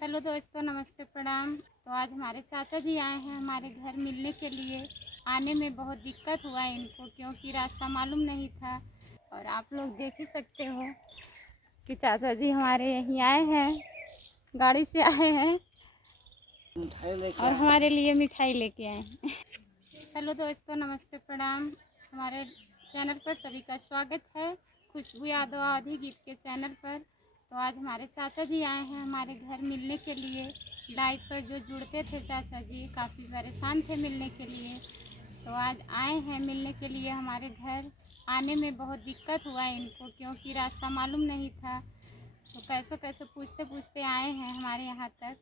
Hello दोस्तों, नमस्ते, प्रणाम। तो आज हमारे चाचा जी आए हैं हमारे घर मिलने के लिए। आने में बहुत दिक्कत हुआ इनको क्योंकि रास्ता मालूम नहीं था। और आप लोग देख ही सकते हो कि चाचा जी हमारे यहीं आए हैं, गाड़ी से आए हैं और हमारे लिए मिठाई लेके आए हैं। हेलो दोस्तों, नमस्ते, प्रणाम। हमारे चैनल पर सभी का स्वागत है, खुशबू यादव आदि गीत के चैनल पर। तो आज हमारे चाचा जी आए हैं हमारे घर मिलने के लिए। लाइव पर जो जुड़ते थे चाचा जी काफ़ी परेशान थे मिलने के लिए, तो आज आए हैं मिलने के लिए हमारे घर। आने में बहुत दिक्कत हुआ इनको क्योंकि रास्ता मालूम नहीं था, तो कैसे कैसे पूछते पूछते आए हैं हमारे यहाँ तक।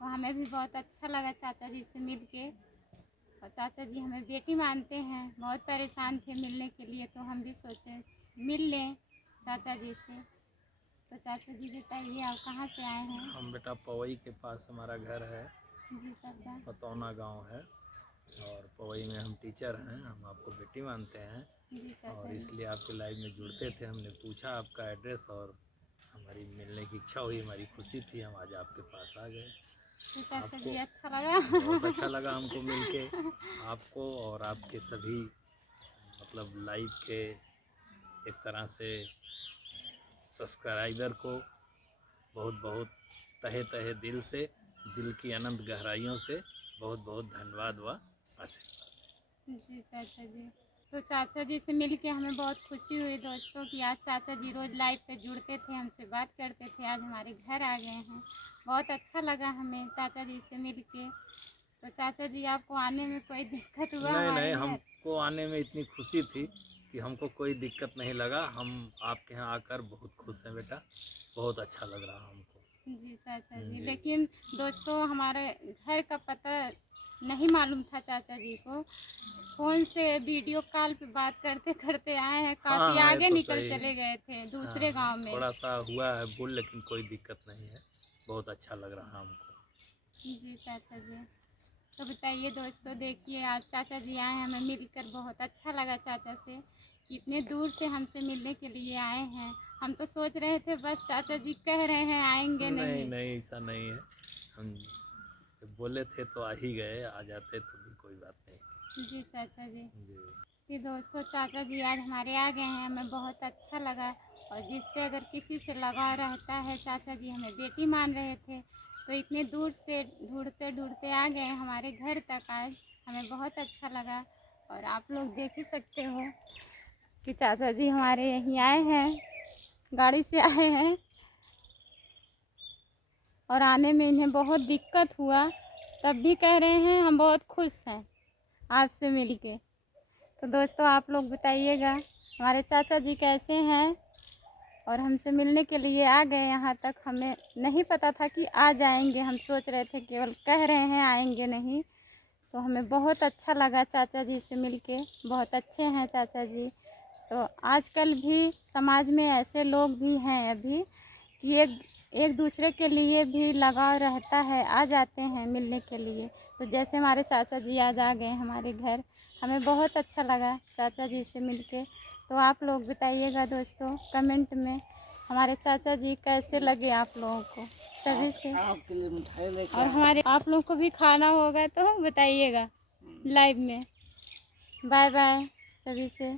तो हमें भी बहुत अच्छा लगा चाचा जी से मिल के। और चाचा जी हमें बेटी मानते हैं, बहुत परेशान थे मिलने के लिए, तो हम भी सोचे मिल लें चाचा जी से। तो चाचा जी बताइए, आप कहाँ से आए हैं? हम बेटा पवई के पास हमारा घर है। जी चाचा। पतौना गांव है और पवई में हम टीचर हैं। हम आपको बेटी मानते हैं जी चाचा और जी। इसलिए आपके लाइव में जुड़ते थे। हमने पूछा आपका एड्रेस और हमारी मिलने की इच्छा हुई, हमारी खुशी थी, हम आज आपके पास आ गए। तो चाचा आपको जी अच्छा लगा। बहुत अच्छा लगा हमको मिलके, आपको और आपके सभी मतलब लाइव के एक तरह से सब्सक्राइबर को बहुत बहुत तहे तहे दिल से, दिल की अनंत गहराइयों से बहुत बहुत धन्यवाद व आशीर्वाद। जी चाचा जी। तो चाचा जी से मिल के हमें बहुत खुशी हुई दोस्तों कि आज चाचा जी रोज़ लाइव पे जुड़ते थे, हमसे बात करते थे, आज हमारे घर आ गए हैं। बहुत अच्छा लगा हमें चाचा जी से मिल के। तो चाचा जी आपको आने में कोई दिक्कत हुआ नहीं हमारे नहीं, घर? हमको आने में इतनी खुशी थी कि हमको कोई दिक्कत नहीं लगा। हम आपके यहाँ आकर बहुत खुश हैं बेटा, बहुत अच्छा लग रहा हमको। जी चाचा जी। जी। लेकिन दोस्तों हमारे घर का पता नहीं मालूम था चाचा जी को। फ़ोन से वीडियो कॉल पे बात करते करते आए हैं, हाँ काफ़ी हाँ, ये आगे तो निकल सही है। चले गए थे हाँ दूसरे हाँ, गांव में। थोड़ा सा हुआ है भूल, लेकिन कोई दिक्कत नहीं है। बहुत अच्छा लग रहा हमको। जी चाचा जी। तो बताइए दोस्तों, देखिए आज चाचा जी आए हैं, हमें मिलकर बहुत अच्छा लगा चाचा से। इतने दूर से हमसे मिलने के लिए आए हैं। हम तो सोच रहे थे बस चाचा जी कह रहे हैं आएंगे नहीं नहीं। नहीं, ऐसा नहीं है। हम जब बोले थे तो आ ही गए, आ जाते तो भी कोई बात नहीं। जी चाचा जी। जी। कि दोस्तों चाचा जी आज हमारे आ गए हैं, हमें बहुत अच्छा लगा। और जिससे अगर किसी से लगाव रहता है, चाचा जी हमें बेटी मान रहे थे, तो इतने दूर से ढूंढते ढूंढते आ गए हमारे घर तक आज। हमें बहुत अच्छा लगा। और आप लोग देख ही सकते हो कि चाचा जी हमारे यहीं आए हैं, गाड़ी से आए हैं और आने में इन्हें बहुत दिक्कत हुआ, तब भी कह रहे हैं हम बहुत खुश हैं आपसे मिलके। तो दोस्तों आप लोग बताइएगा हमारे चाचा जी कैसे हैं। और हमसे मिलने के लिए आ गए यहाँ तक, हमें नहीं पता था कि आ जाएंगे, हम सोच रहे थे केवल कह रहे हैं आएंगे नहीं। तो हमें बहुत अच्छा लगा चाचा जी से मिलके, बहुत अच्छे हैं चाचा जी। तो आजकल भी समाज में ऐसे लोग भी हैं अभी कि एक दूसरे के लिए भी लगाव रहता है, आ जाते हैं मिलने के लिए। तो जैसे हमारे चाचा जी आज आ गए हमारे घर, हमें बहुत अच्छा लगा चाचा जी से मिलके। तो आप लोग बताइएगा दोस्तों कमेंट में हमारे चाचा जी कैसे लगे आप लोगों को सभी से। आपके लिए मिठाई लेके और हमारे आप लोगों को भी खाना होगा तो बताइएगा लाइव में। बाय बाय सभी से।